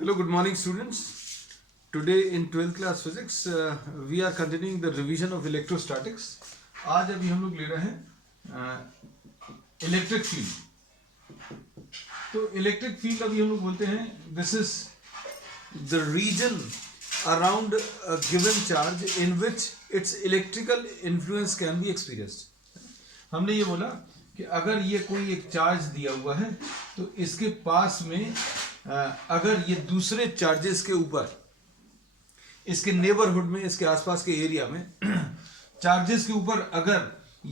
Hello, good morning, students. Today in 12th class physics, we are continuing the revision of electrostatics. आज अभी हम लोग ले रहे हैं इलेक्ट्रिक फील्ड. तो इलेक्ट्रिक फील्ड अभी हम लोग बोलते हैं this is the region around a given charge in which it's electrical influence can be experienced. हमने ये बोला कि अगर ये कोई एक चार्ज दिया हुआ है तो इसके पास में अगर ये दूसरे चार्जेस के ऊपर इसके नेबरहुड में, इसके आसपास के एरिया में चार्जेस के ऊपर अगर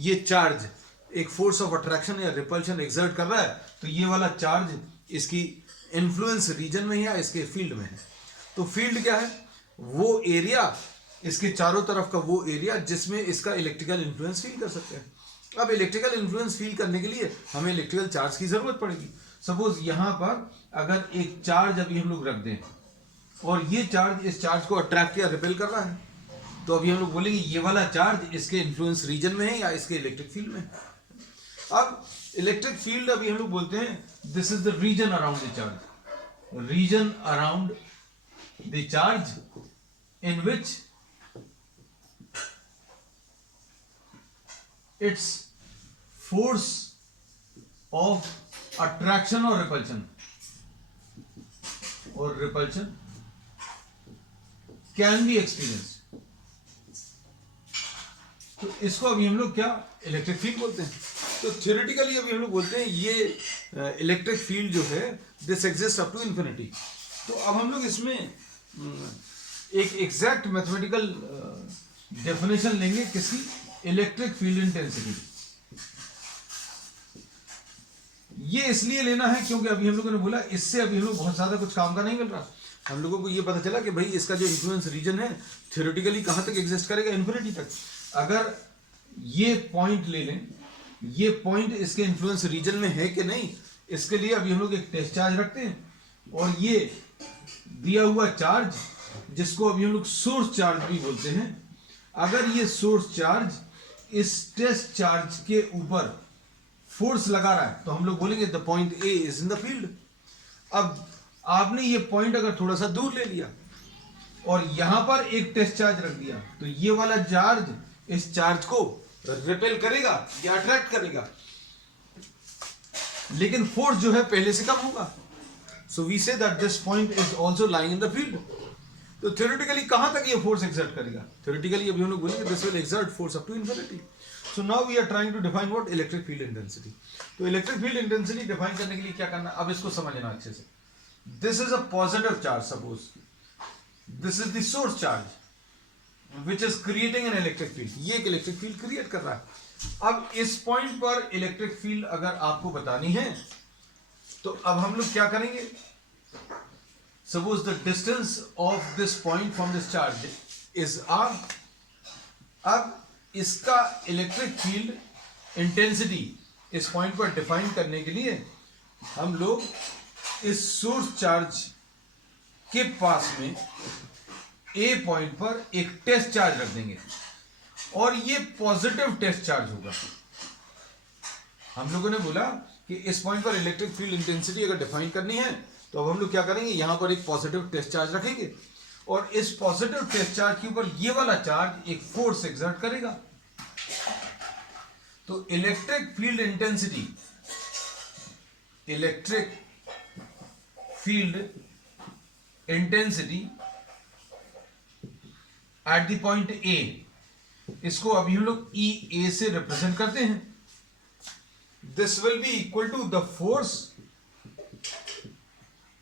ये चार्ज एक फोर्स ऑफ अट्रैक्शन या रिपल्शन एक्सर्ट कर रहा है तो ये वाला चार्ज इसकी इन्फ्लुएंस रीजन में है या इसके फील्ड में है. तो फील्ड क्या है? वो एरिया, इसके चारों तरफ का वो एरिया जिसमें इसका इलेक्ट्रिकल इन्फ्लुएंस फील कर सकते हैं. अब इलेक्ट्रिकल इन्फ्लुएंस फील करने के लिए हमें इलेक्ट्रिकल चार्ज की जरूरत पड़ेगी. सपोज यहां पर अगर एक चार्ज अभी हम लोग रख दें और ये चार्ज इस चार्ज को अट्रैक्ट या रिपेल कर रहा है, तो अभी हम लोग बोलेंगे ये वाला चार्ज इसके इन्फ्लुएंस रीजन में है या इसके इलेक्ट्रिक फील्ड में है. अब इलेक्ट्रिक फील्ड अभी हम लोग बोलते हैं this is the region around the charge, region around the charge in which its force of attraction और रिपल्शन कैन बी एक्सपीरियंस. तो इसको अभी हम लोग क्या इलेक्ट्रिक फील्ड बोलते हैं. तो थ्योरेटिकली अभी हम लोग बोलते हैं ये इलेक्ट्रिक फील्ड जो है this exist up to infinity. तो अब हम लोग इसमें एक एग्जैक्ट मैथमेटिकल डेफिनेशन लेंगे किसकी? Electric field intensity. ये इसलिए लेना है क्योंकि अभी हम लोगों ने बोला इससे अभी हम लोग बहुत ज्यादा कुछ काम का नहीं मिल रहा. हम लोगों को ये पता चला कि भाई इसका जो इन्फ्लुएंस रीजन है थ्योरेटिकली कहां तक एग्जिस्ट करेगा? इन्फिनिटी तक. अगर ये पॉइंट ले लें, ये पॉइंट इसके इन्फ्लुएंस रीजन में है कि नहीं, इसके लिए अभी हम लोग एक टेस्ट चार्ज रखते हैं और ये दिया हुआ चार्ज जिसको अभी हम लोग सोर्स चार्ज भी बोलते हैं, अगर ये सोर्स चार्ज इस टेस्ट चार्ज के ऊपर फोर्स लगा रहा है तो हम लोग बोलेंगे the point A is in the field. अब आपने ये पॉइंट अगर थोड़ा सा दूर ले लिया और यहां पर एक टेस्ट चार्ज रख दिया तो ये वाला चार्ज इस चार्ज को रिपेल करेगा या अट्रैक्ट करेगा, लेकिन फोर्स जो है पहले से कम होगा. So we say that this point is also lying in the field. तो थ्योरेटिकली कहां तक ये फोर्स एक्सर्ट करेगा? थ्योरेटिकली अभी हम लोग बोलेंगे this will exert force up to infinity. So now we are trying to define what electric field intensity. तो electric field intensity define करने के लिए क्या करना? अब इसको समझना अच्छे से. This is a positive charge. Suppose this is the source charge which is creating an electric field. ये एक electric field create कर रहा है. अब इस point पर electric field अगर आपको बतानी है तो अब हम लोग क्या करेंगे? Suppose the distance of this point from this charge is r. अब इसका इलेक्ट्रिक फील्ड इंटेंसिटी इस पॉइंट पर डिफाइन करने के लिए हम लोग इस सोर्स चार्ज के पास में ए पॉइंट पर एक टेस्ट चार्ज रख देंगे और ये पॉजिटिव टेस्ट चार्ज होगा. हम लोगों ने बोला कि इस पॉइंट पर इलेक्ट्रिक फील्ड इंटेंसिटी अगर डिफाइन करनी है तो अब हम लोग क्या करेंगे? यहां पर एक पॉजिटिव टेस्ट चार्ज रखेंगे और इस पॉजिटिव टेस्ट चार्ज के ऊपर ये वाला चार्ज एक फोर्स एक्सर्ट करेगा. तो electric field intensity at the point A, इसको अभी हम लोग ई ए से रिप्रेजेंट करते हैं. This will be equal to the force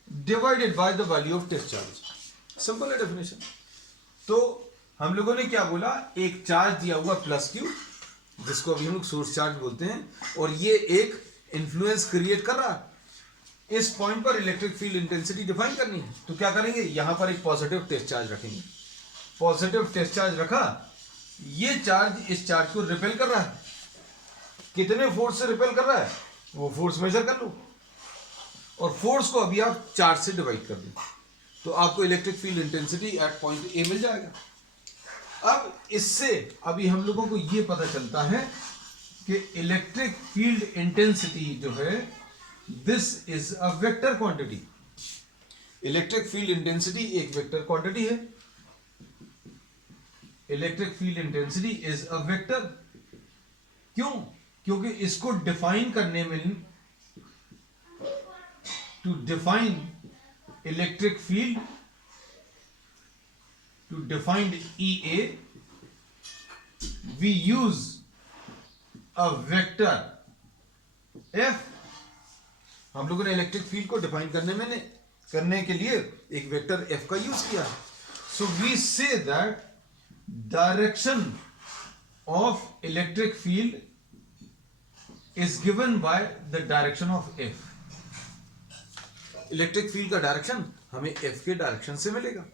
divided by the value of test charge. Simple है डेफिनेशन. तो हम लोगों ने क्या बोला? एक चार्ज दिया हुआ प्लस क्यू जिसको अभी हम लोग सोर्स चार्ज बोलते हैं और ये एक इन्फ्लुएंस क्रिएट कर रहा है. इस पॉइंट पर इलेक्ट्रिक फील्ड इंटेंसिटी डिफाइन करनी है तो क्या करेंगे? यहां पर एक पॉजिटिव टेस्ट चार्ज रखेंगे. पॉजिटिव टेस्ट चार्ज रखा, ये चार्ज इस चार्ज को रिपेल कर रहा है. कितने फोर्स से रिपेल कर रहा है वो फोर्स मेजर कर लो और फोर्स को अभी आप चार्ज से डिवाइड कर दो तो आपको electric field intensity at point A मिल जाएगा. अब इससे अभी हम लोगों को यह पता चलता है कि इलेक्ट्रिक फील्ड इंटेंसिटी जो है this is a vector quantity. Electric field intensity एक वेक्टर क्वांटिटी है. Electric field intensity is a vector. क्यों? क्योंकि इसको डिफाइन करने में, to define electric field, to define EA, we use a vector F. हम लोगों ने इलेक्ट्रिक फील्ड को डिफाइन करने के लिए एक वेक्टर F का यूज किया है. So we say that direction of electric field is given by the direction of F. Electric field का डायरेक्शन हमें F के डायरेक्शन से मिलेगा.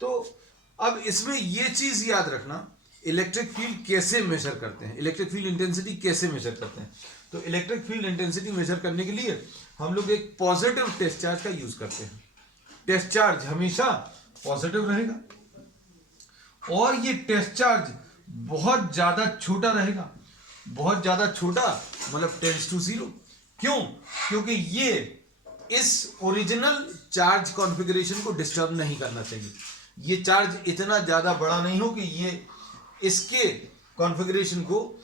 तो अब इसमें यह चीज याद रखना, इलेक्ट्रिक फील्ड कैसे मेजर करते हैं, इलेक्ट्रिक फील्ड इंटेंसिटी कैसे मेजर करते हैं. तो इलेक्ट्रिक फील्ड इंटेंसिटी मेजर करने के लिए हम लोग एक पॉजिटिव टेस्ट चार्ज का यूज करते हैं. टेस्ट चार्ज हमेशा पॉजिटिव रहेगा और ये टेस्ट चार्ज बहुत ज्यादा छोटा रहेगा. बहुत ज्यादा छोटा मतलब 10⁻�0. क्यों? क्योंकि ये इस ओरिजिनल चार्ज कॉन्फ़िगरेशन को डिस्टर्ब नहीं करना चाहिए. ये चार्ज इतना ज्यादा बड़ा नहीं हो कि ये इसके कॉन्फ़िगरेशन को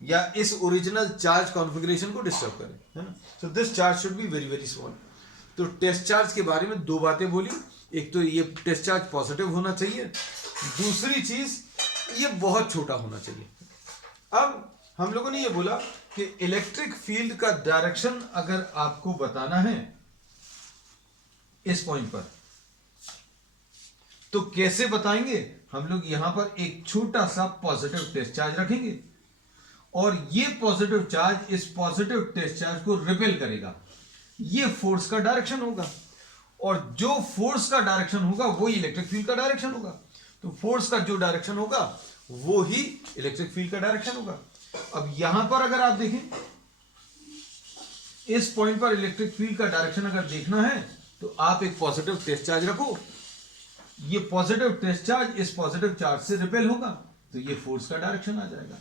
या इस ओरिजिनल चार्ज कॉन्फ़िगरेशन को डिस्टर्ब करे, है ना. So this charge should be very very small. तो टेस्ट चार्ज के बारे में दो बातें बोली. एक तो ये टेस्ट चार्ज पॉजिटिव होना चाहिए, दूसरी चीज ये बहुत छोटा होना चाहिए. अब हम लोगों ने ये बोला कि इलेक्ट्रिक फील्ड का डायरेक्शन अगर आपको बताना है इस पॉइंट पर, तो कैसे बताएंगे. हम लोग यहां पर एक छोटा सा पॉजिटिव टेस्ट चार्ज रखेंगे और ये पॉजिटिव चार्ज इस पॉजिटिव टेस्ट चार्ज को रिपेल करेगा. ये फोर्स का डायरेक्शन होगा और जो फोर्स का डायरेक्शन होगा वो इलेक्ट्रिक फील्ड का डायरेक्शन होगा. तो फोर्स का जो डायरेक्शन होगा वो ही इलेक्ट्रिक फील्ड का डायरेक्शन होगा. अब यहां पर अगर आप देखें, इस पॉइंट पर इलेक्ट्रिक फील्ड का डायरेक्शन अगर देखना है तो आप एक पॉजिटिव टेस्ट चार्ज रखो. ये पॉजिटिव टेस्ट चार्ज इस पॉजिटिव चार्ज से रिपेल होगा तो ये फोर्स का डायरेक्शन आ जाएगा.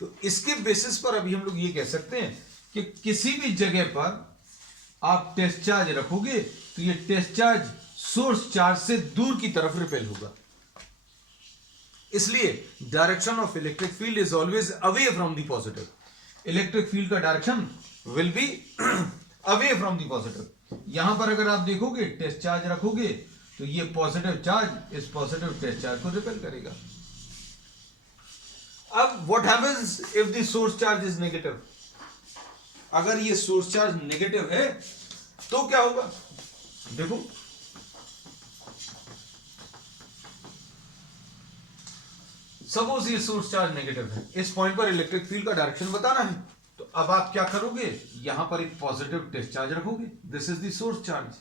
तो इसके बेसिस पर अभी हम लोग ये कह सकते हैं कि किसी भी जगह पर आप टेस्ट चार्ज रखोगे तो ये टेस्ट चार्ज सोर्स चार्ज से दूर की तरफ रिपेल होगा. इसलिए direction of electric field is always away from the positive. Electric field का direction will be away from the positive. यहां पर अगर आप देखोगे टेस्ट चार्ज रखोगे तो ये पॉजिटिव चार्ज इस पॉजिटिव टेस्ट चार्ज को रिपेल करेगा. अब what happens if the source charge is negative. अगर ये सोर्स चार्ज नेगेटिव है तो क्या होगा. देखो सपोज ये सोर्स चार्ज नेगेटिव है, इस पॉइंट पर इलेक्ट्रिक फील्ड का डायरेक्शन बताना है. तो अब आप क्या करोगे, यहां पर एक पॉजिटिव टेस्ट चार्ज रखोगे. This is the source charge.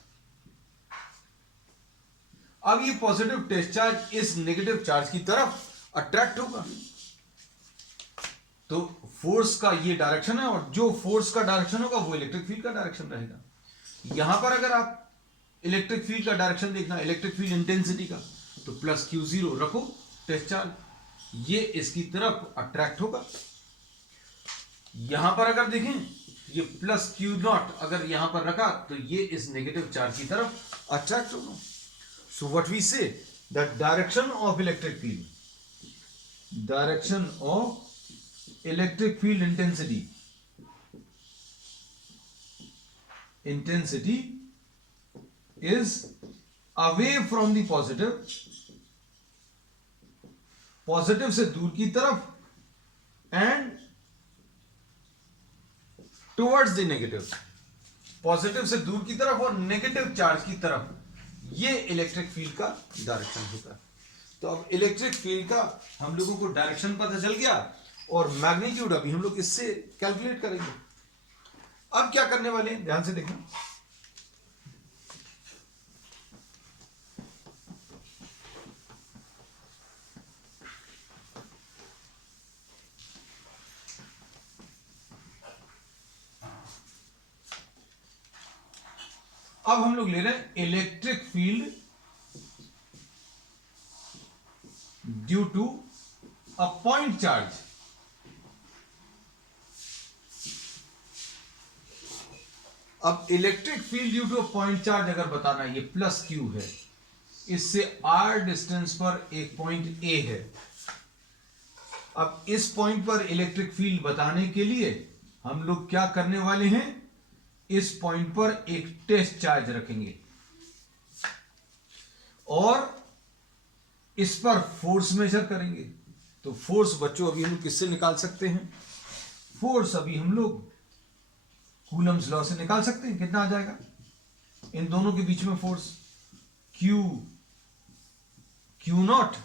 अब ये पॉजिटिव टेस्ट चार्ज इस नेगेटिव चार्ज की तरफ अट्रैक्ट होगा. तो फोर्स का ये डायरेक्शन है और जो फोर्स का डायरेक्शन होगा वो इलेक्ट्रिक फील्ड का डायरेक्शन रहेगा. यहां पर अगर आप इलेक्ट्रिक फील्ड का डायरेक्शन देखना, इलेक्ट्रिक फील्ड इंटेंसिटी का, तो +Q0 रखो टेस्ट चार्ज, ये इसकी तरफ अट्रैक्ट होगा. यहां पर अगर देखें ये +Q0 अगर यहां पर रखा तो ये इस नेगेटिव चार्ज की तरफ अट्रैक्ट होगा. So what we say, that direction of electric field intensity is away from the positive से दूर की तरफ and towards the negative. Positive से दूर की तरफ और नेगेटिव चार्ज की तरफ, ये इलेक्ट्रिक फील्ड का डायरेक्शन होता है. तो अब इलेक्ट्रिक फील्ड का हम लोगों को डायरेक्शन पता चल गया और मैग्नीट्यूड अभी हम लोग इससे कैलकुलेट करेंगे. अब क्या करने वाले हैं, ध्यान से देखना. अब हम लोग ले रहे हैं electric field due to a point charge. अब electric field due to point charge अगर बताना है, ये प्लस क्यू है, इससे आर डिस्टेंस पर एक पॉइंट ए है। अब इस पॉइंट पर इलेक्ट्रिक फील्ड बताने के लिए हम लोग क्या करने वाले हैं, इस पॉइंट पर एक टेस्ट चार्ज रखेंगे और इस पर फोर्स मेजर करेंगे। तो फोर्स बच्चों अभी हम लोग किससे निकाल सकते हैं, फोर्स अभी हम लोग कूलम्स लॉ से निकाल सकते हैं। कितना आ जाएगा इन दोनों के बीच में force, Q naught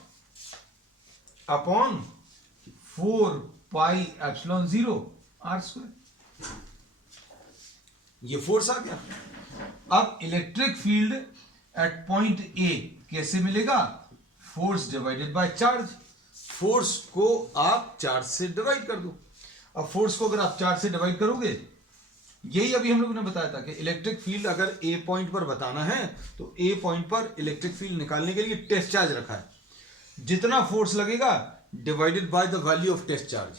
upon 4πε0 R square, ये फोर्स आ गया। अब electric field at point A कैसे मिलेगा, force divided by charge. Force को आप चार्ज से डिवाइड कर दो। अब फोर्स को अगर आप चार्ज से डिवाइड करोगे, यही अभी हम लोगों ने बताया था कि इलेक्ट्रिक फील्ड अगर ए पॉइंट पर बताना है तो ए पॉइंट पर इलेक्ट्रिक फील्ड निकालने के लिए टेस्ट चार्ज रखा है। जितना फोर्स लगेगा divided by the value of test charge,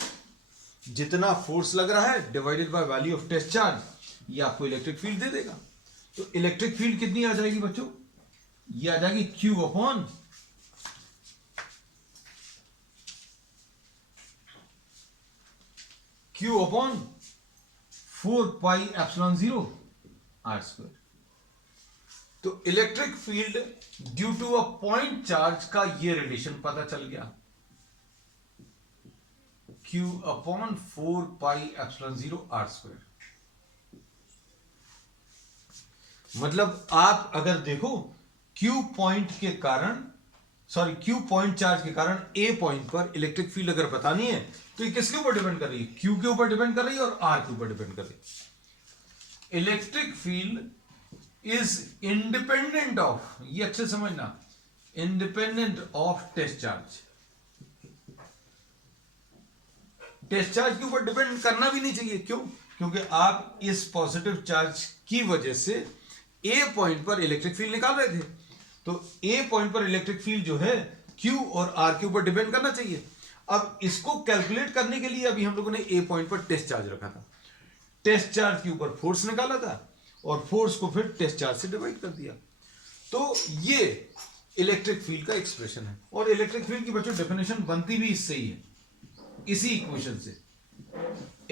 जितना फोर्स लग रहा है divided by value of test charge, ये आपको इलेक्ट्रिक फील्ड दे देगा। तो इलेक्ट्रिक फील्ड कितनी आ जाएगी बच्चों, ये आ जाएगी Q upon Q upon 4πε0 R square. तो electric field due to a point charge का ये रिलेशन पता चल गया, Q अपॉन 4πε0 आर स्क्वायर। मतलब आप अगर देखो Q पॉइंट के कारण, सॉरी Q पॉइंट चार्ज के कारण A पॉइंट पर इलेक्ट्रिक फील्ड अगर बतानी है तो ये किसके ऊपर डिपेंड कर रही है, Q के ऊपर डिपेंड कर रही है और R के ऊपर डिपेंड कर रही है। Electric field is independent of, ये अच्छे समझना, independent of test charge. Test charge के ऊपर डिपेंड करना भी नहीं चाहिए, क्यों, क्योंकि आप इस पॉजिटिव चार्ज की वजह से ए पॉइंट पर इलेक्ट्रिक फील्ड निकाल रहे थे। तो ए पॉइंट पर इलेक्ट्रिक फील्ड जो है क्यू और आर के ऊपर डिपेंड करना चाहिए। अब इसको कैलकुलेट करने के लिए अभी हम लोगों ने ए पॉइंट पर टेस्ट चार्ज रखा था, टेस्ट चार्ज के ऊपर फोर्स निकाला था और फोर्स को फिर टेस्ट चार्ज से डिवाइड कर दिया। तो ये इलेक्ट्रिक फील्ड का एक्सप्रेशन है। और इलेक्ट्रिक फील्ड की बच्चों डेफिनेशन बनती भी इससे ही है, इसी इक्वेशन से,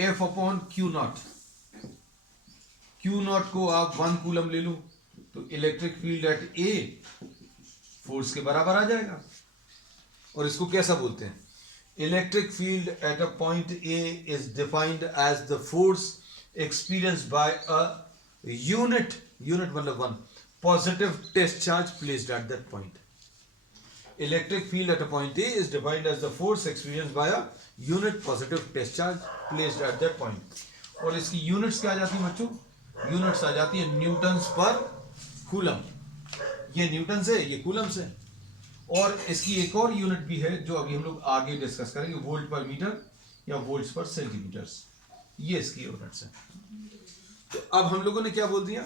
F upon q naught. Q naught को आप 1 कूलम ले लो तो electric field at A force के बराबर आ जाएगा। और इसको कैसा बोलते हैं, electric field at a point A is defined as the force experienced by a unit मतलब 1 positive test charge placed at that point. Electric field at a point A is defined as the force experienced by a unit positive test charge placed at that point. और इसकी units क्या आ जाती है बच्चों, units आ जाती है Newton's पर coulomb. ये न्यूटन्स है, ये कूलम्स है। और इसकी एक और यूनिट भी है जो अभी हम लोग आगे डिस्कस करेंगे, वोल्ट पर मीटर या वोल्ट्स पर सेंटीमीटर्स, ये इसकी यूनिट्स है। तो अब हम लोगों ने क्या बोल दिया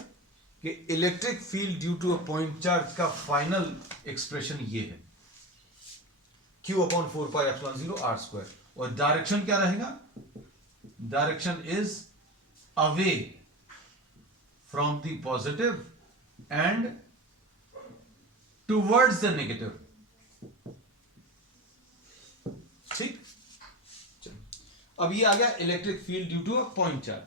कि electric field due to a point charge का फाइनल एक्सप्रेशन ये है, Q अपॉन 4πε0 आर स्क्वायर। और डायरेक्शन क्या रहेगा, direction is away from the positive and towards the negative. ठीक, अब ये आ गया electric field due to a point charge.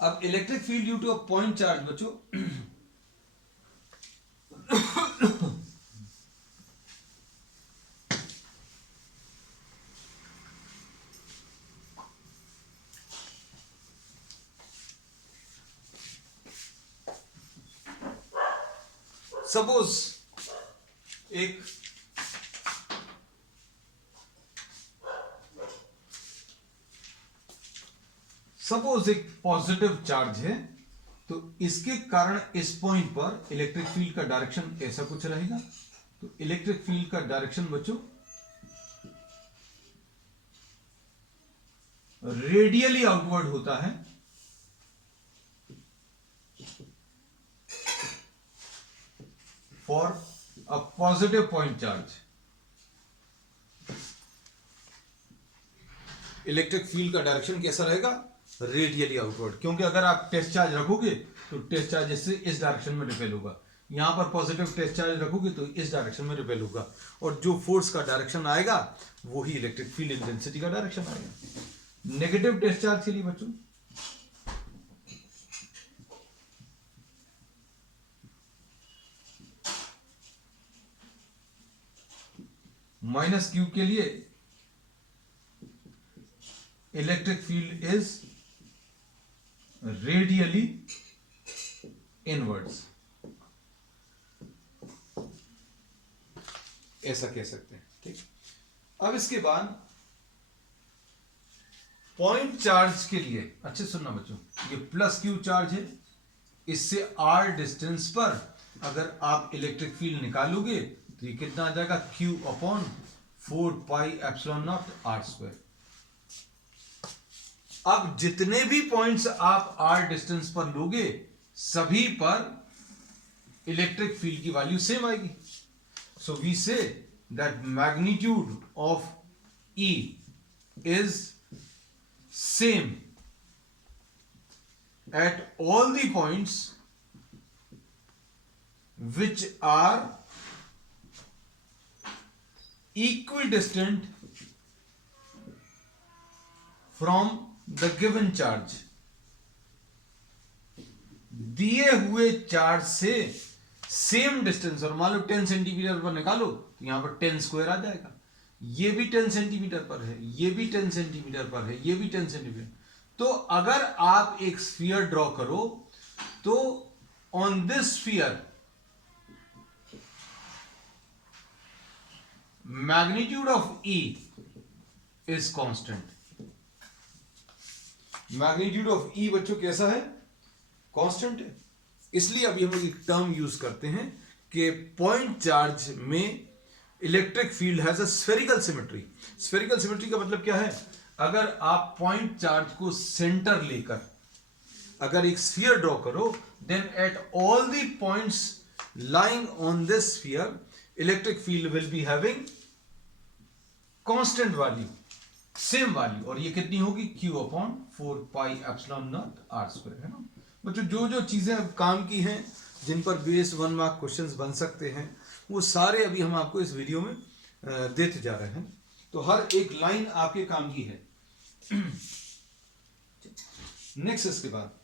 अब electric field due to a point charge बच्चों सपोज एक पॉजिटिव चार्ज है तो इसके कारण इस पॉइंट पर इलेक्ट्रिक फील्ड का डायरेक्शन ऐसा कुछ रहेगा। तो इलेक्ट्रिक फील्ड का डायरेक्शन बच्चों रेडियली आउटवर्ड होता है for a positive point charge. Electric field का डायरेक्शन कैसा रहेगा, रेडियली आउटवर्ड, क्योंकि अगर आप टेस्ट चार्ज रखोगे तो टेस्ट चार्ज इससे इस डायरेक्शन में रिपेल होगा, यहाँ पर पॉजिटिव टेस्ट चार्ज रखोगे तो इस डायरेक्शन में रिपेल होगा, और जो फोर्स का डायरेक्शन आएगा वही इलेक्ट्रिक फील्ड इंटेंसिटी का डायरेक्शन आएगा। नेगेटिव टेस्ट चार्ज के लिए बच्चों माइनस क्यू के लिए electric field is radially inwards, ऐसा कह सकते हैं। ठीक, अब इसके बाद पॉइंट चार्ज के लिए अच्छे सुनना बच्चों, ये प्लस क्यू चार्ज है, इससे आर डिस्टेंस पर अगर आप इलेक्ट्रिक फील्ड निकालोगे तो ये कितना आ जाएगा, क्यू अपॉन 4πε0 आर स्क्वायर। अब जितने भी पॉइंट्स आप आर डिस्टेंस पर लोगे सभी पर इलेक्ट्रिक फील्ड की वैल्यू सेम आएगी। So we say that magnitude of E is same at all the points which are equidistant from the given charge। दिए हुए चार्ज से सेम डिस्टेंस, और मान लो 10 सेंटीमीटर पर निकालो तो यहां पर 10 स्क्वायर आ जाएगा, ये भी 10 सेंटीमीटर पर है, ये भी 10 सेंटीमीटर पर है, ये भी 10 सेंटीमीटर। तो अगर आप एक स्फीयर ड्रॉ करो तो on this sphere magnitude of E is constant. Magnitude of E बच्चों कैसा है, कांस्टेंट है। इसलिए अभी हम लोग एक टर्म यूज करते हैं कि पॉइंट चार्ज में electric field has a spherical symmetry. Spherical symmetry का मतलब क्या है, अगर आप पॉइंट चार्ज को सेंटर लेकर अगर एक स्फीयर ड्रॉ करो, then at all the points lying on this sphere electric field will be having constant value, same value, और ये कितनी होगी, Q अपॉन 4πε0 आर स्क्वायर, है ना बच्चों। जो जो चीजें काम की हैं जिन पर बेस 1 मार्क क्वेश्चंस बन सकते हैं वो सारे अभी हम आपको इस वीडियो में देते जा रहे हैं, तो हर एक लाइन आपके काम की है। नेक्स्ट इसके बाद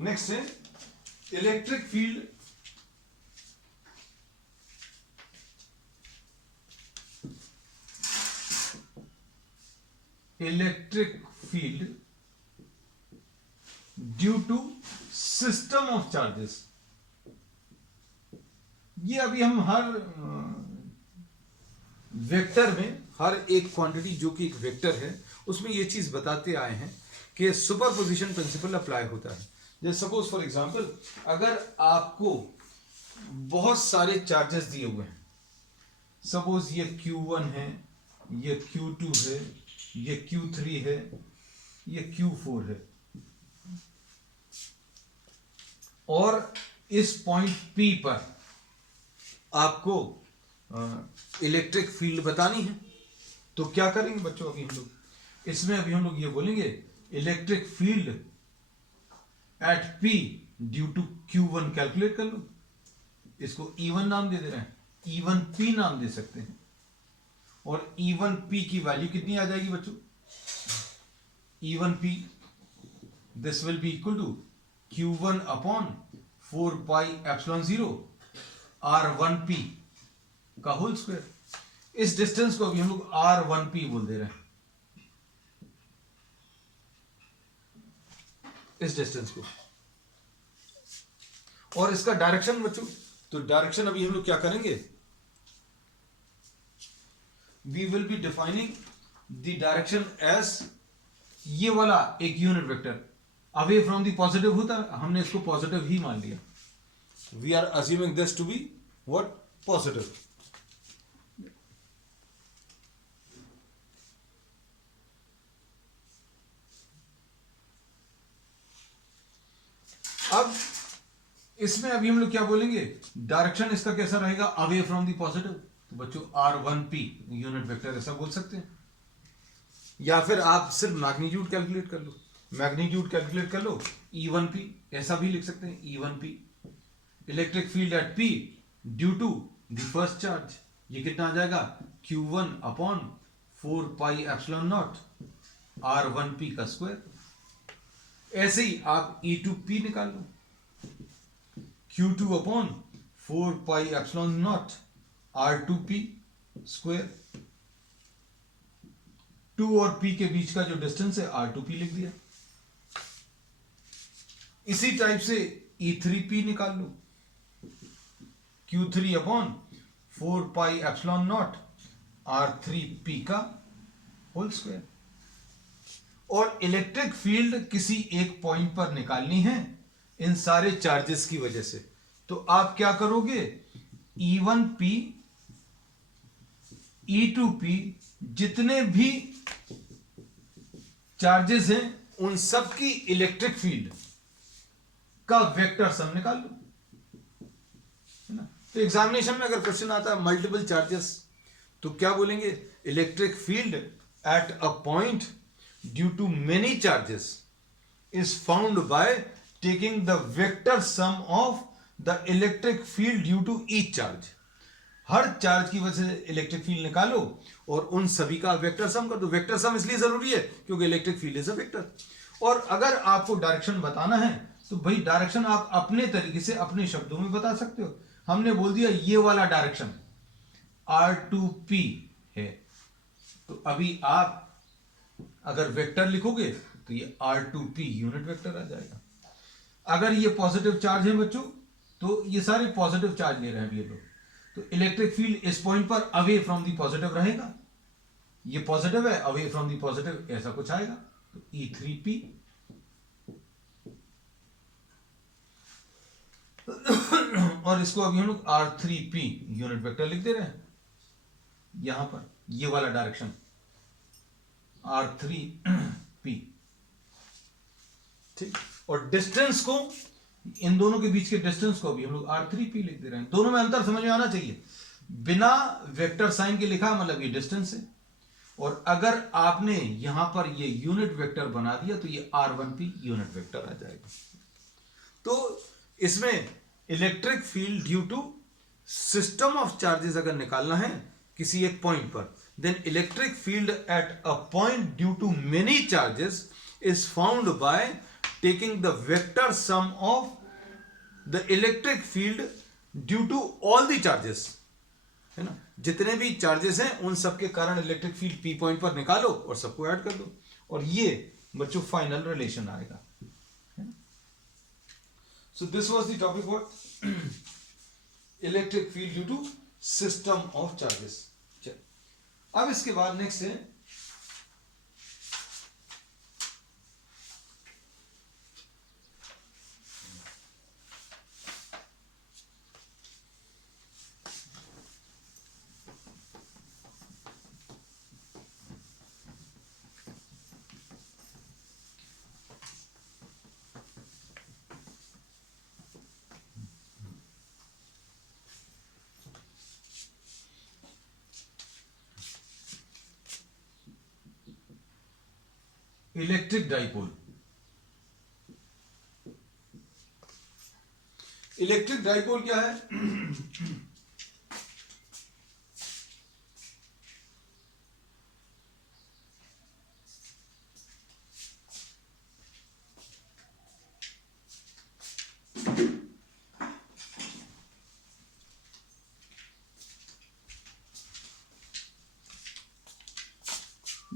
नेक्स्ट है electric field due to system of charges. ये अभी हम हर वेक्टर में हर एक क्वांटिटी जो कि एक वेक्टर है उसमें ये चीज बताते आए हैं कि सुपरपोजिशन प्रिंसिपल अप्लाई होता है। जैसे सपोज फॉर एग्जांपल अगर आपको बहुत सारे चार्जेस दिए हुए हैं, सपोज ये Q1 है, ये Q2 है, ये Q3 है, ये Q4 है, और इस पॉइंट P पर आपको इलेक्ट्रिक फील्ड बतानी है, तो क्या करेंगे बच्चों, अभी हम लोग इसमें अभी हम लोग ये बोलेंगे electric field at P due to Q1 calculate कर लो। इसको E1 नाम दे रहे हैं, E1P नाम दे सकते हैं, और E1P की वैल्यू कितनी आ जाएगी बच्चों, E1P this will be equal to Q1 upon 4πε0 R1P का होल स्क्वायर। इस डिस्टेंस को अभी हम लोग R1P बोल दे रहे हैं, इस डिस्टेंस को, और इसका डायरेक्शन बच्चों, तो डायरेक्शन अभी हम लोग क्या करेंगे, we will be defining the direction as ये वाला एक unit vector away from the positive होता है, हमने इसको पॉजिटिव ही मान लिया, we are assuming this to be what, positive. अब इसमें अभी हम लोग क्या बोलेंगे, डायरेक्शन इसका कैसा रहेगा, अवे फ्रॉम द पॉजिटिव। तो बच्चों R1P यूनिट वेक्टर ऐसा बोल सकते हैं, या फिर आप सिर्फ मैग्नीट्यूड कैलकुलेट कर लो, मैग्नीट्यूड कैलकुलेट कर लो, E1P ऐसा भी लिख सकते हैं, E1P electric field at P due to the first charge, ये कितना आ जाएगा, Q1 upon 4 pi epsilon not R1P का स्क्वायर। ऐसे ही आप E2P निकाल लो, Q2 upon 4 pi epsilon not R2P square. 2 और P के बीच का जो डिस्टेंस है R2P लिख दिया। इसी टाइप से E3P निकाल लो, Q3 upon 4 pi epsilon not R3P का होल स्क्वायर। और इलेक्ट्रिक फील्ड किसी एक पॉइंट पर निकालनी है इन सारे चार्जेस की वजह से, तो आप क्या करोगे, E1P E2P जितने भी चार्जेस हैं उन सब की इलेक्ट्रिक फील्ड का वेक्टर सम निकाल लो, है ना। तो एग्जामिनेशन में अगर क्वेश्चन आता है मल्टीपल चार्जेस, तो क्या बोलेंगे, electric field at a point due to many charges is found by taking the vector sum of the electric field due to each charge. हर चार्ज की वजह से इलेक्ट्रिक फील्ड निकालो और उन सभी का वेक्टर सम कर दो। वेक्टर सम इसलिए जरूरी है क्योंकि electric field is a vector. और अगर आपको डायरेक्शन बताना है तो भाई डायरेक्शन आप अपने तरीके से अपने शब्दों में बता सकते हो। हमने बोल दिया ये वाला डायरेक्शन R2P है, तो अभी आप अगर वेक्टर लिखोगे तो ये R2P यूनिट वेक्टर आ जाएगा। अगर ये पॉजिटिव चार्ज है बच्चों, तो ये सारे पॉजिटिव चार्ज ले रहे हैं ये लोग, तो इलेक्ट्रिक फील्ड इस पॉइंट पर अवे फ्रॉम दी पॉजिटिव रहेगा। ये पॉजिटिव है, अवे फ्रॉम दी पॉजिटिव ऐसा कुछ आएगा, तो E3P। और इसको अभी हम लोग R3P यूनिट वेक्टर लिख दे रहे हैं यहां पर, ये वाला डायरेक्शन R3P, ठीक। और डिस्टेंस को, इन दोनों के बीच के डिस्टेंस को भी हम लोग R3P लिख दे रहे हैं। दोनों में अंतर समझ में आना चाहिए, बिना वेक्टर साइन के लिखा मतलब ये डिस्टेंस है, और अगर आपने यहां पर ये यूनिट वेक्टर बना दिया तो ये R1P यूनिट वेक्टर आ जाएगा। तो इसमें electric field due to system of charges अगर निकालना है किसी एक पॉइंट पर, then electric field at a point due to many charges is found by taking the vector sum of the electric field due to all the charges, है ना। जितने भी चार्जेस हैं उन सब के कारण इलेक्ट्रिक फील्ड P पॉइंट पर निकालो और सबको ऐड कर दो, और ये बच्चों फाइनल रिलेशन आएगा। So this was the topic what electric field due to system of charges। चल, अब इसके बाद नेक्स्ट है इलेक्ट्रिक डाइपोल। इलेक्ट्रिक डाइपोल क्या है?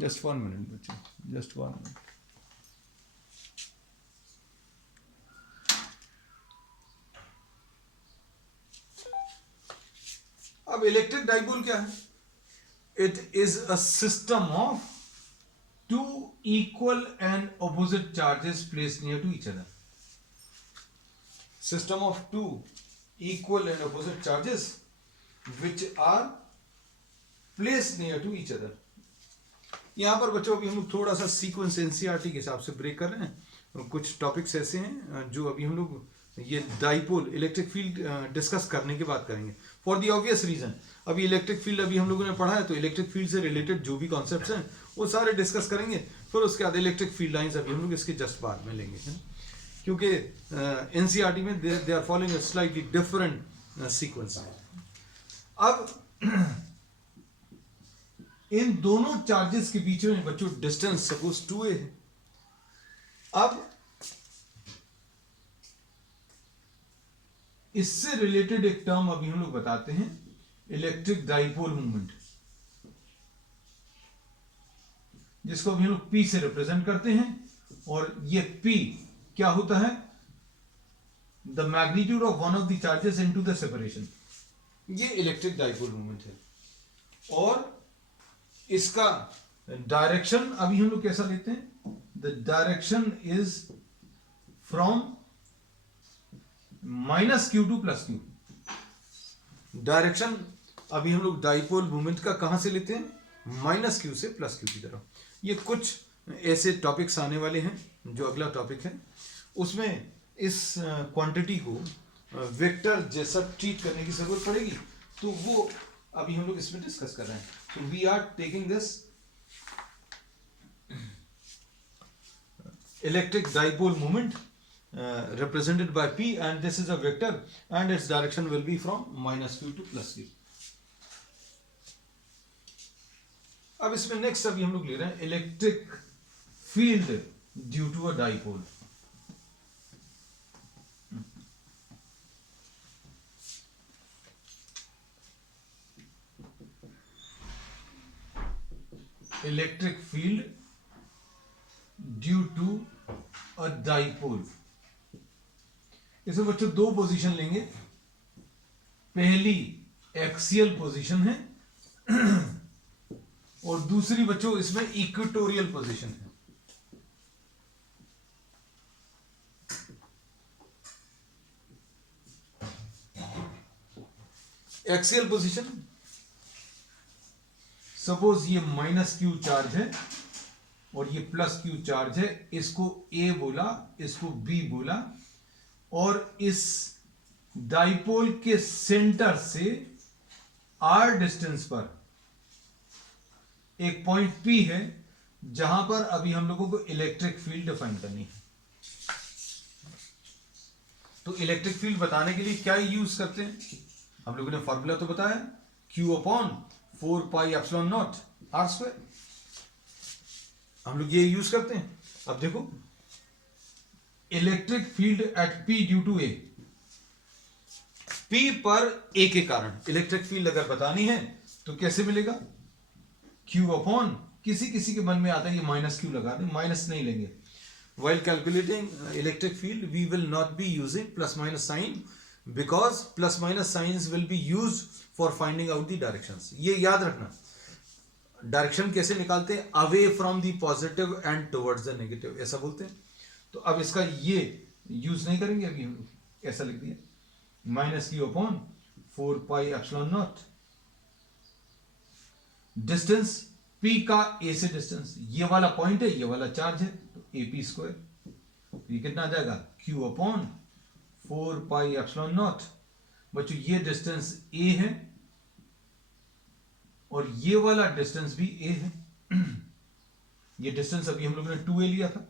Just 1 minute बच्चों, just 1 minute। अब इलेक्ट्रिक डाइपोल क्या है? It is a system of two equal and opposite charges placed near to each other. System of two equal and opposite charges which are placed near to each other. यहां पर बच्चों अभी हम लोग थोड़ा सा सीक्वेंस एनसीईआरटी के हिसाब से ब्रेक कर रहे हैं। कुछ टॉपिक्स ऐसे हैं जो अभी हम लोग ये डाइपोल इलेक्ट्रिक फील्ड डिस्कस करने के बाद करेंगे, फॉर द ऑब्वियस रीजन। अभी इलेक्ट्रिक फील्ड अभी हम लोगों ने पढ़ा है, तो इलेक्ट्रिक फील्ड से रिलेटेड जो भी कॉन्सेप्ट्स हैं वो सारे डिस्कस करेंगे। फिर उसके बाद इलेक्ट्रिक फील्ड लाइंस अभी हम लोग इसके जस्ट बाद में लेंगे, है ना? क्योंकि एनसीईआरटी में they are following a slightly different sequence. अब इन दोनों चार्जेस के बीच में बच्चों डिस्टेंस सपोज 2a है। अब इससे रिलेटेड एक टर्म अभी हम लोग बताते हैं, इलेक्ट्रिक डाइपोल मूवमेंट, जिसको अभी हम लोग P से रिप्रेजेंट करते हैं। और ये P क्या होता है? The magnitude of one of the charges into the separation. ये इलेक्ट्रिक डाइपोल मूवमेंट है। और इसका डायरेक्शन अभी हम लोग कैसा लेते हैं? The direction is from -q to +q। Direction अभी हम लोग डाइपोल मूवमेंट का कहां से लेते हैं? -q से +q की तरफ। ये कुछ ऐसे टॉपिक्स आने वाले हैं, जो अगला टॉपिक है उसमें इस क्वांटिटी को वेक्टर जैसा ट्रीट करने की जरूरत पड़ेगी, तो वो अभी हम लोग इसमें डिस्कस कर रहे हैं। So we are taking this electric dipole moment represented by P, and this is a vector and its direction will be from -q to +q. अब इसमें नेक्स्ट अभी हम लोग ले रहे हैं electric field due to a dipole. Electric field due to a dipole. इसमें बच्चों दो पोजीशन लेंगे। पहली एक्सियल पोजीशन है और दूसरी बच्चों इसमें इक्वेटोरियल पोजीशन है। एक्सियल पोजीशन, सपोज ये -q चार्ज है और ये +q चार्ज है। इसको A बोला, इसको B बोला, और इस डाइपोल के सेंटर से r डिस्टेंस पर एक पॉइंट P है, जहां पर अभी हम लोगों को इलेक्ट्रिक फील्ड डिफाइन करनी है। तो इलेक्ट्रिक फील्ड बताने के लिए क्या यूज करते हैं? हम लोगों ने फॉर्मूला तो बताया, Q/4πε0 r²। हम लोग ये यूज करते हैं। अब देखो, electric field at P due to A, P पर A के कारण इलेक्ट्रिक फील्ड अगर बतानी है तो कैसे मिलेगा? Q/ किसी किसी के मन में आता है ये -q लगा दें, माइनस नहीं लेंगे। While calculating electric field, we will not be using +- sign because +- signs will be used for finding out the directions. ये याद रखना, डायरेक्शन कैसे निकालते हैं? Away from the positive and towards the negative, ऐसा बोलते हैं। तो अब इसका ये यूज नहीं करेंगे, अभी हम ऐसा लिख दिया -q/4πε0। डिस्टेंस P का A से डिस्टेंस, ये वाला पॉइंट है, ये वाला चार्ज है, तो AP²। ये कितना आ जाएगा? Q/4πε0। बच्चों ये डिस्टेंस A है और ये वाला डिस्टेंस भी A है। ये डिस्टेंस अभी हम लोगों ने 2a लिया था,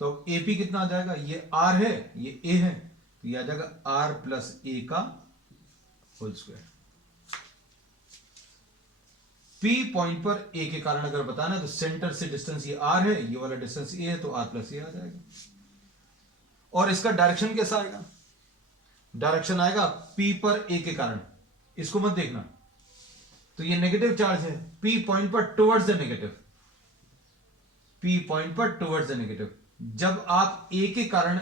तो अब AP कितना आ जाएगा? ये R है, ये A है, तो ये आ जाएगा R + A का होल स्क्वायर। P पॉइंट पर A के कारण अगर बताना है तो सेंटर से डिस्टेंस ये R है, ये वाला डिस्टेंस A है, तो R + A आ जाएगा। और इसका डायरेक्शन कैसा आएगा? डायरेक्शन आएगा P पर A के कारण, इसको मत देखना, तो ये नेगेटिव चार्ज है, P पॉइंट पर towards the negative, P point पर टुवर्ड्स द नेगेटिव। जब आप A के कारण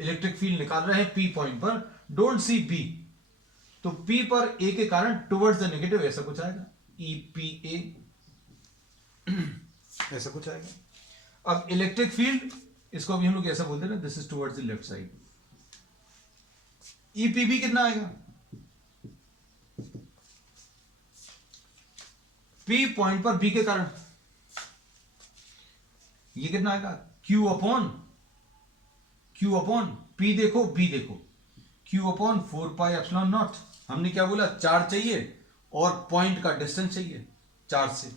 इलेक्ट्रिक फील्ड निकाल रहे हैं P पॉइंट पर, डोंट सी P, तो P पर A के कारण टुवर्ड्स द नेगेटिव ऐसा कुछ आएगा, EPA ऐसा कुछ आएगा। अब इलेक्ट्रिक फील्ड, इसको अभी हम लोग ऐसा बोलते हैं ना, this is towards the left side. EPB कितना आएगा? P पॉइंट पर B के कारण ये कितना आएगा? Q/, P देखो, B देखो, Q अपॉन 4πε0। हमने क्या बोला, चार्ज चाहिए और पॉइंट का डिस्टेंस चाहिए चार्ज से।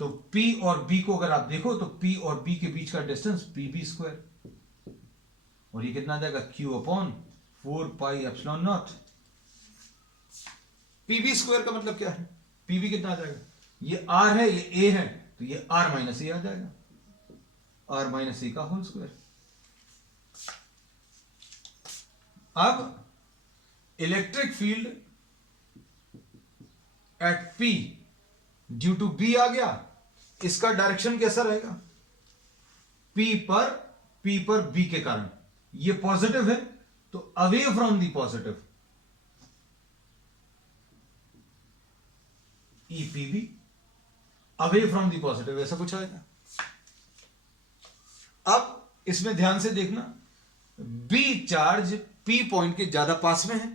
तो P और B को अगर आप देखो तो P और B के बीच का डिस्टेंस PB², और ये कितना आ जाएगा, Q अपॉन 4πε0। PB² का मतलब क्या है, PB कितना आ जाएगा, ये R है, ये A है, तो ये R माइनस A आ जाएगा, R माइनस A का होल स्क्वायर। अब electric field at P due to B आ गया, इसका डायरेक्शन कैसा रहेगा, P पर B के कारण, ये पॉजिटिव है तो away from the positive, EPB away from the positive, ऐसा कुछ आएगा। अब इसमें ध्यान से देखना, B चार्ज P पॉइंट के ज्यादा पास में है,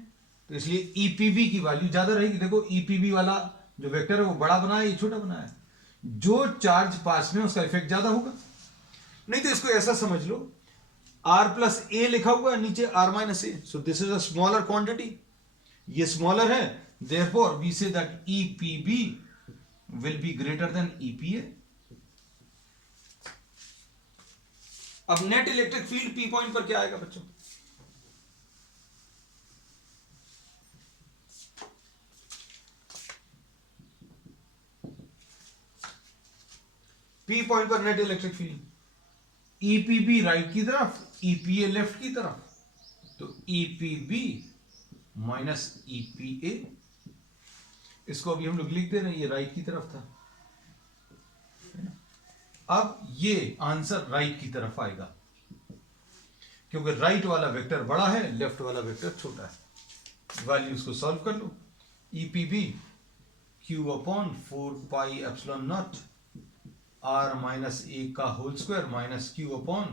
तो इसलिए EPB की वैल्यू ज्यादा रहेगी। देखो EPB वाला जो वेक्टर है वो बड़ा बना है, ये छोटा बना है, जो चार्ज पास में उसका इफेक्ट ज्यादा होगा। नहीं तो इसको ऐसा समझ लो, R प्लस A लिखा हुआ है, नीचे R minus A, so this is a smaller quantity, ये स्मॉलर है, therefore we say that EPB will be greater than EPA। अब net electric field P point पर क्या आएगा बच्चों, P पॉइंट पर net electric field, EPB right की तरफ, EPA लेफ्ट की तरफ, तो EPB माइनस EPA, इसको अभी हम लोग लिख दे रहे हैं, ये राइट की तरफ था। अब ये आंसर राइट की तरफ आएगा, क्योंकि राइट वाला वेक्टर बड़ा है, लेफ्ट वाला वेक्टर छोटा है। वैल्यूज को सॉल्व कर लो, EPB Q upon 4πε0 R minus A का whole square minus Q upon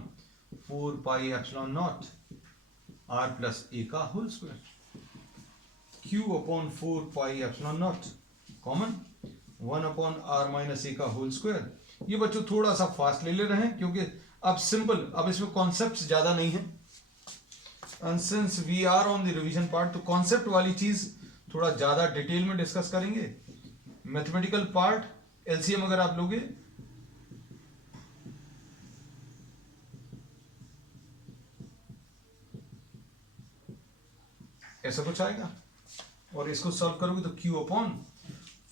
4πε0 R plus A का whole square, Q upon 4πε0 common, 1 upon R minus A का होल स्क्वायर। ये बच्चों थोड़ा सा फास्ट ले ले रहे हैं, क्योंकि अब सिंपल, अब इसमें कॉन्सेप्ट्स ज्यादा नहीं है, and since we are on the revision part, तो कॉन्सेप्ट वाली चीज थोड़ा ज्यादा डिटेल में डिस्कस करेंगे। मैथमेटिकल पार्ट एलसीएम अगर आप लोगे, ऐसा कुछ आएगा, और इसको सॉल्व करोगे तो Q upon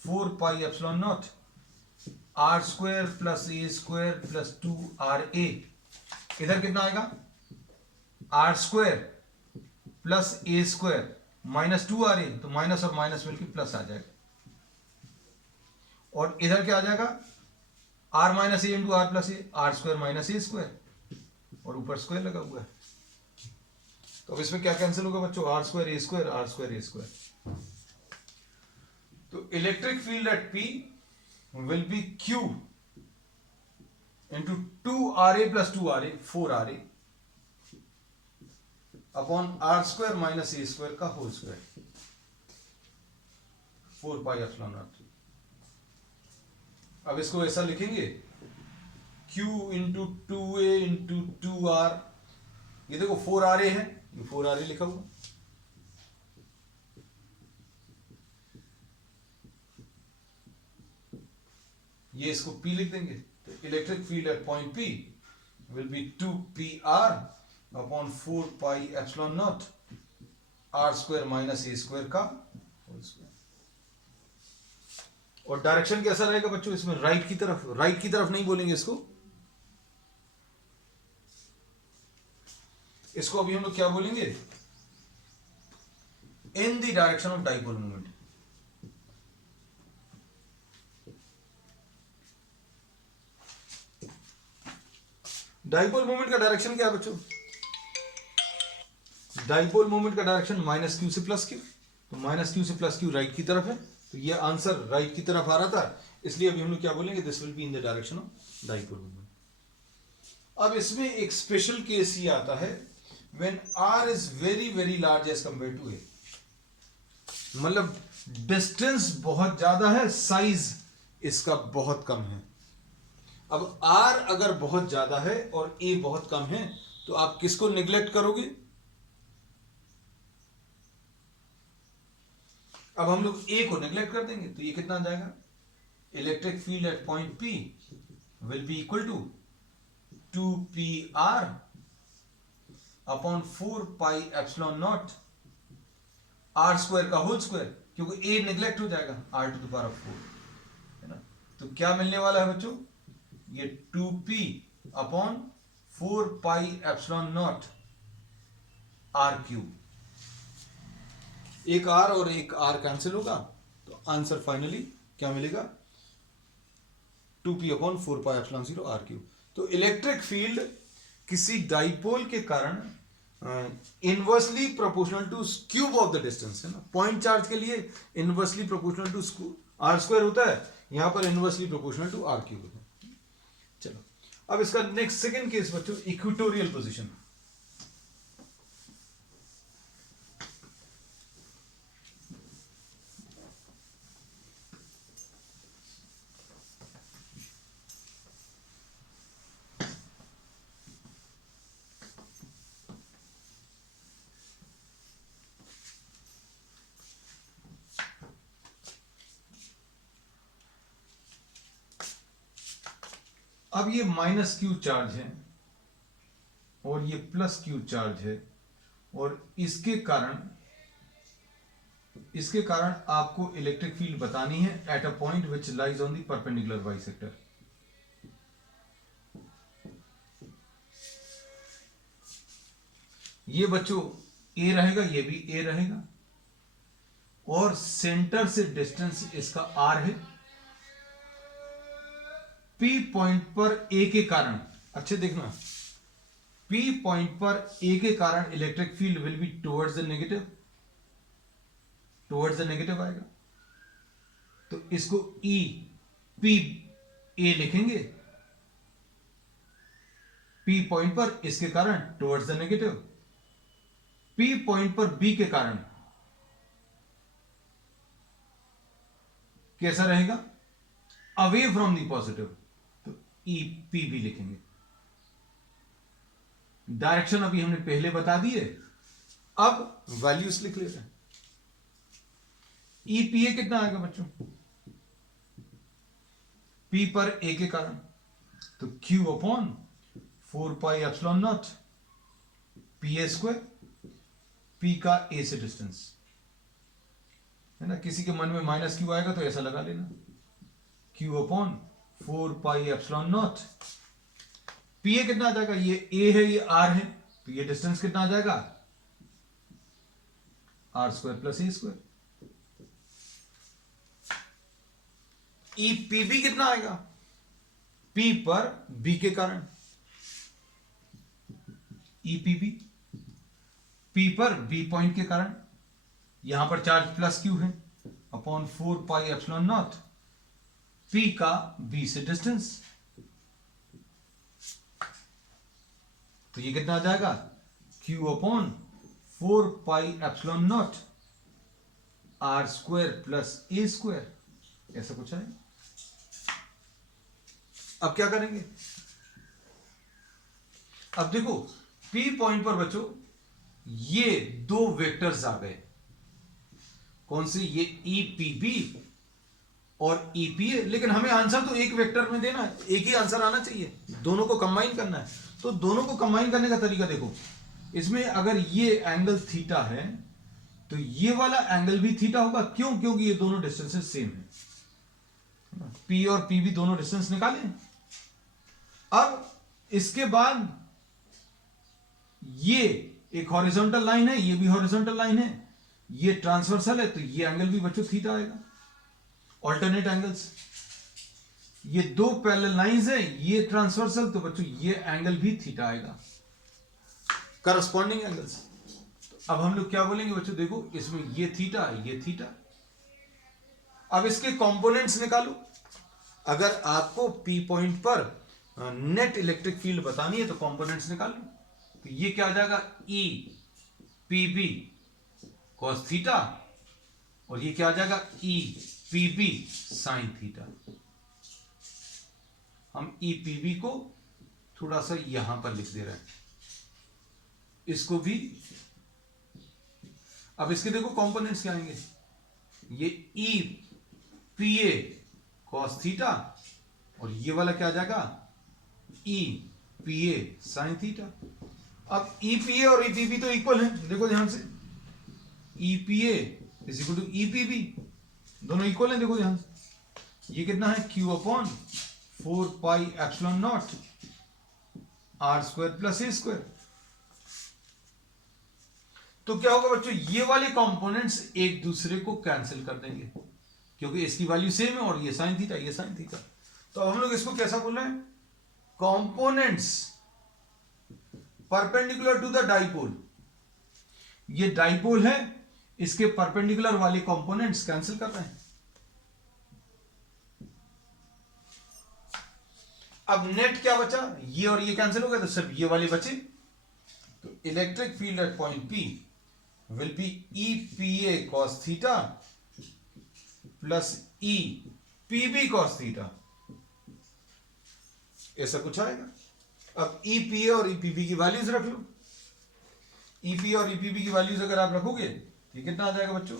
4πε0 R square plus A square plus 2RA, इधर कितना आएगा, R square plus A square minus 2RA, तो माइनस और माइनस मिलकर प्लस आ जाएगा, और इधर क्या आ जाएगा, R minus A into R plus A, R square minus A square, और ऊपर स्क्वायर लगा हुआ है, तो अब इसमें क्या कैंसिल होगा बच्चों, R square A square, R square A square. तो electric field at P will be Q into 2RA plus 2RA 4RA upon R square minus A square का होल स्क्वायर 4πε0। अब इसको ऐसा लिखेंगे, Q into 2A into 2R, ये देखो 4RA है, ये 4RA लिखा हुआ, ये इसको P लिख देंगे, तो electric field at point P will be 2PR upon 4πε0 R square minus A square का होल स्क्वायर। और डायरेक्शन कैसा रहेगा बच्चों इसमें, राइट की तरफ, राइट की तरफ नहीं बोलेंगे इसको, इसको अभी हम लोग क्या बोलेंगे, इन the direction of dipole moment. Dipole moment का डायरेक्शन क्या है बच्चों, डाइपोल मोमेंट का डायरेक्शन माइनस क्यू से प्लस क्यू, तो माइनस क्यू से प्लस क्यू राइट की तरफ है, तो ये आंसर राइट की तरफ आ रहा था, इसलिए अभी हम लोग क्या बोलेंगे, this will be in the direction of dipole moment. अब इसमें एक स्पेशल केस ये आता है, when R is very very large as compare to A, मतलब डिस्टेंस बहुत ज्यादा है, साइज इसका बहुत कम है। अब R अगर बहुत ज्यादा है और A बहुत कम है, तो आप किसको निगलेक्ट करोगे, अब हम लोग ए को नेग्लेक्ट कर देंगे तो ये कितना आ जाएगा, electric field at point P will be equal to 2pr upon 4πε0 R square का होल स्क्वायर, क्योंकि ए नेग्लेक्ट हो जाएगा, r to the power of 4, है ना। तो क्या मिलने वाला है बच्चों, ये 2p अपॉन 4πε0 आर क्यूब, एक r और एक r कैंसिल होगा, तो आंसर फाइनली क्या मिलेगा, 2p अपॉन 4πε0 आर क्यूब। तो इलेक्ट्रिक फील्ड किसी डाइपोल के कारण inversely proportional to cube of the distance, है ना। पॉइंट चार्ज के लिए inversely proportional to R square होता है, यहां पर inversely proportional to R cube होता है। चलो अब इसका नेक्स्ट सेकंड केस बच्चों, इक्वेटोरियल पोजीशन। अब ये माइनस क्यू चार्ज है और ये प्लस क्यू चार्ज है, और इसके कारण आपको इलेक्ट्रिक फील्ड बतानी है eight a point which lies on the perpendicular bisector. ये बच्चों ए रहेगा, ये भी ए रहेगा, और सेंटर से डिस्टेंस इसका आर है। पी पॉइंट पर ए के कारण, अच्छे देखना, पी पॉइंट पर ए के कारण electric field will be towards the negative आएगा। तो इसको ई पी ए लिखेंगे, पी पॉइंट पर इसके कारण towards the negative, P point पर बी के कारण कैसा रहेगा, अवे फ्रॉम द पॉजिटिव, तो ई पी भी लिखेंगे। डायरेक्शन अभी हमने पहले बता दिए, अब वैल्यूज लिख लेते हैं। ई पी ए कितना आएगा बच्चों, पी पर ए के कारण, तो Q upon 4πε0 P A square, P का ए से डिस्टेंस, है ना। किसी के मन में माइनस क्यू आएगा तो ऐसा लगा लेना, क्यू अपॉन 4πε0, पी ए कितना आ जाएगा, ये ए है ये आर है, तो ये डिस्टेंस कितना आ जाएगा, R square plus A square. E P B कितना आएगा, पी पर बी के कारण, ई पी बी, पी पर बी पॉइंट के कारण, यहां पर चार्ज प्लस क्यू है, अपॉन 4πε0 पी का बी से डिस्टेंस, तो ये कितना आ जाएगा, Q upon 4πε0 R square plus A square, ऐसा कुछ है। अब क्या करेंगे, अब देखो पी पॉइंट पर बच्चों ये दो वेक्टर्स आ गए, कौन से, ये ई पी बी और ई पी ए, लेकिन हमें आंसर तो एक वेक्टर में देना है, एक ही आंसर आना चाहिए, दोनों को कंबाइन करना है। तो दोनों को कंबाइन करने का तरीका देखो, इसमें अगर ये एंगल थीटा है तो ये वाला एंगल भी थीटा होगा, क्यों, क्योंकि ये दोनों डिस्टेंसेस सेम है, पी और पी भी दोनों डिस्टेंस निकालें। अब इसके बाद ये एक हॉरिजॉन्टल लाइन है, ये भी हॉरिजॉन्टल लाइन है, ये ट्रांसवर्सल है, तो ये एंगल भी बच्चों थीटा आएगा। ऑल्टरनेट एंगल्स, ये दो पैरेलल लाइंस है, ये ट्रांसवर्सल, तो बच्चों ये एंगल भी थीटा आएगा, करस्पॉन्डिंग एंगल्स। तो अब हम लोग क्या बोलेंगे बच्चों, देखो इसमें ये थीटा, ये थीटा। अब इसके कंपोनेंट्स निकालो, अगर आपको पी पॉइंट पर नेट इलेक्ट्रिक फील्ड बतानी है तो कंपोनेंट्स निकाल लो। तो ये क्या आ जाएगा, E P B cos theta, और ये क्या आ जाएगा, E P B sine theta. हम ई पी बी को थोड़ा सा यहां पर लिख दे रहे हैं, इसको भी। अब इसके देखो कंपोनेंट्स क्या आएंगे, ये E P A cos theta, और ये वाला क्या आ जाएगा, E P A sine theta. अब ई पी ए और ई पी बी तो इक्वल है, देखो ध्यान से, E P A is equal to E P B, दोनों इक्वल हैं, देखो ध्यान से। ये कितना है, q upon 4 pi epsilon naught R square plus A square. तो क्या होगा बच्चों, ये वाले कंपोनेंट्स एक दूसरे को कैंसिल कर देंगे, क्योंकि इसकी वैल्यू सेम है, और ये साइन थीटा, ये साइन थीटा। तो अब हम लोग इसको कैसा बोल रहे हैं, components perpendicular to the dipole. ये डाइपोल है, इसके परपेंडिकुलर वाले कंपोनेंट्स कैंसिल कर रहे हैं। अब नेट क्या बचा, ये और ये कैंसिल हो गया, तो सिर्फ ये वाले बचे। तो electric field at point P will be E P A cos theta plus E P B cos theta, ऐसा कुछ आएगा। अब ई पी ए और ई पी बी की वैल्यूज रख लो। ई पी और ई पी बी की वैल्यूज अगर आप रखोगे तो ये कितना आ जाएगा बच्चों,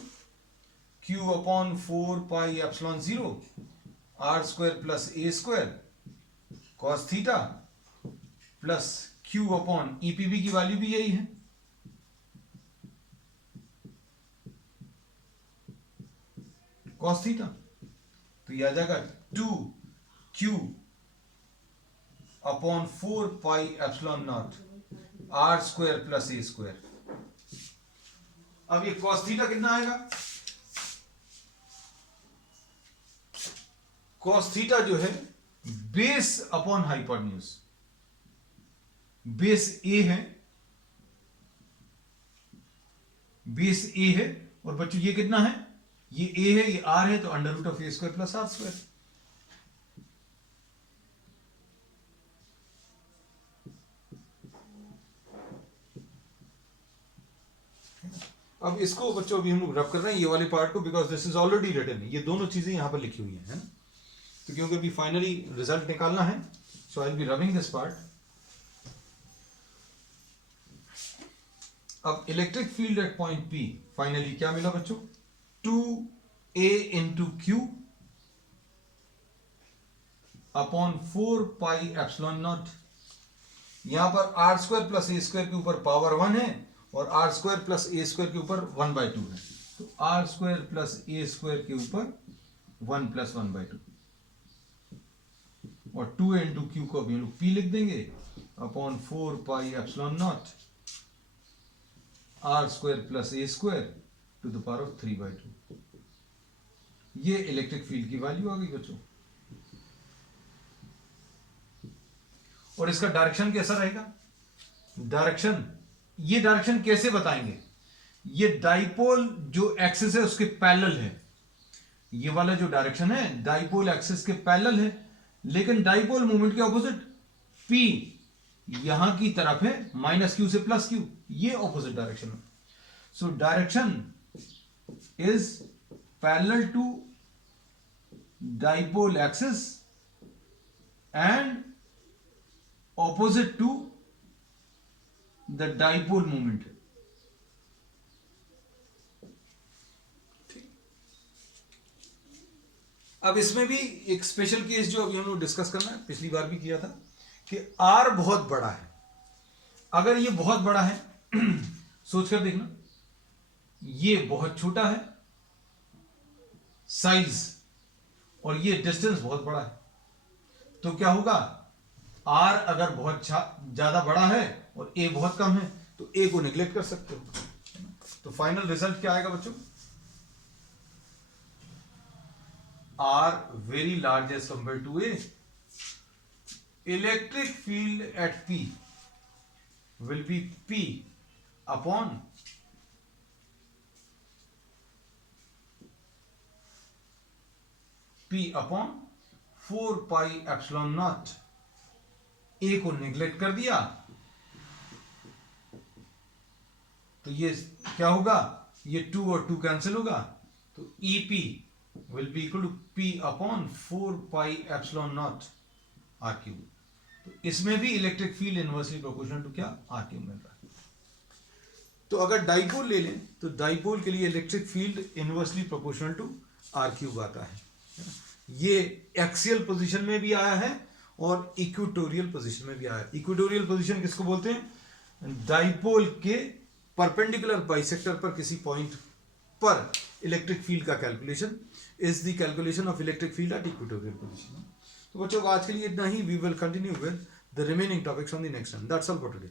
Q upon 4 pi epsilon 0 R square plus A square cos theta plus Q upon E P B की वैल्यू भी यही है, कॉस थीटा। तो ये आ जाएगा 2q upon 4 pi epsilon naught R square plus A square. अब ये कॉस थीटा कितना आएगा, कॉस थीटा जो है बेस अपॉन हाइपोटेन्यूज, बेस ए है, बेस ए है, और बच्चों ये कितना है, ये ए है, ये आर है, तो under root of A square plus R square. अब इसको बच्चों अभी हम लोग रब कर रहे हैं ये वाले पार्ट को, because this is already written, ये दोनों चीजें यहां पर लिखी हुई हैं, है ना। तो क्योंकि अभी फाइनली रिजल्ट निकालना है, so I will be rubbing this part. अब electric field at point P finally क्या मिला बच्चों, 2a into Q upon 4 pi epsilon naught. यहां पर R square plus A square के ऊपर पावर 1 है, और R square plus A square के ऊपर 1/2 है, तो R square plus A square के ऊपर 1 प्लस 1/2, और 2 इंटू क्यू को अभी हम लोग पी लिख देंगे upon 4 pi epsilon naught R square plus A square to the power of 3/2। ये इलेक्ट्रिक फील्ड की वैल्यू आ गई बच्चों। और इसका डायरेक्शन कैसा रहेगा, डायरेक्शन, ये डायरेक्शन कैसे बताएंगे, ये डाइपोल जो एक्सिस है उसके पैरेलल है, ये वाला जो डायरेक्शन है डाइपोल एक्सिस के पैरेलल है, लेकिन डाइपोल मूवमेंट के ऑपोजिट पी यहां की तरफ है, माइनस क्यू से प्लस क्यू, ये ऑपोजिट डायरेक्शन है। So direction is parallel to dipole axis and opposite to the dipole movement. अब इसमें भी एक स्पेशल केस जो अभी हम लोग डिस्कस करना है, पिछली बार भी किया था, कि आर बहुत बड़ा है। अगर ये बहुत बड़ा है सोचकर देखना, ये बहुत छोटा है साइज, और ये डिस्टेंस बहुत बड़ा है, तो क्या होगा, आर अगर बहुत ज्यादा बड़ा है और ए बहुत कम है, तो ए को निगलेक्ट कर सकते हो। तो फाइनल रिजल्ट क्या आएगा बच्चों, R very large as compare to A, electric field at P will be P upon P upon 4 pi epsilon naught, A को निगलेक्ट कर दिया, तो ये क्या होगा, ये 2 और 2 कैंसिल होगा, तो EP will be equal to P upon 4 pi epsilon naught R cube. तो इसमें भी electric field inversely proportional to क्या, आर क्यूब मिल रहा है। तो अगर डाइपोल ले लें तो डाइपोल के लिए electric field inversely proportional to R cube आता है। ये एक्सियल पोजीशन में भी आया है और इक्वेटोरियल पोजीशन में भी आया है। इक्वेटोरियल पोजीशन किसको बोलते हैं? डाइपोल के परपेंडिकुलर बाइसेक्टर पर किसी पॉइंट पर इलेक्ट्रिक फील्ड का calculation is the calculation of electric field at equatorial position. तो बच्चों आज के लिए इतना ही। We will continue with the remaining topics on the next time. That's all for today.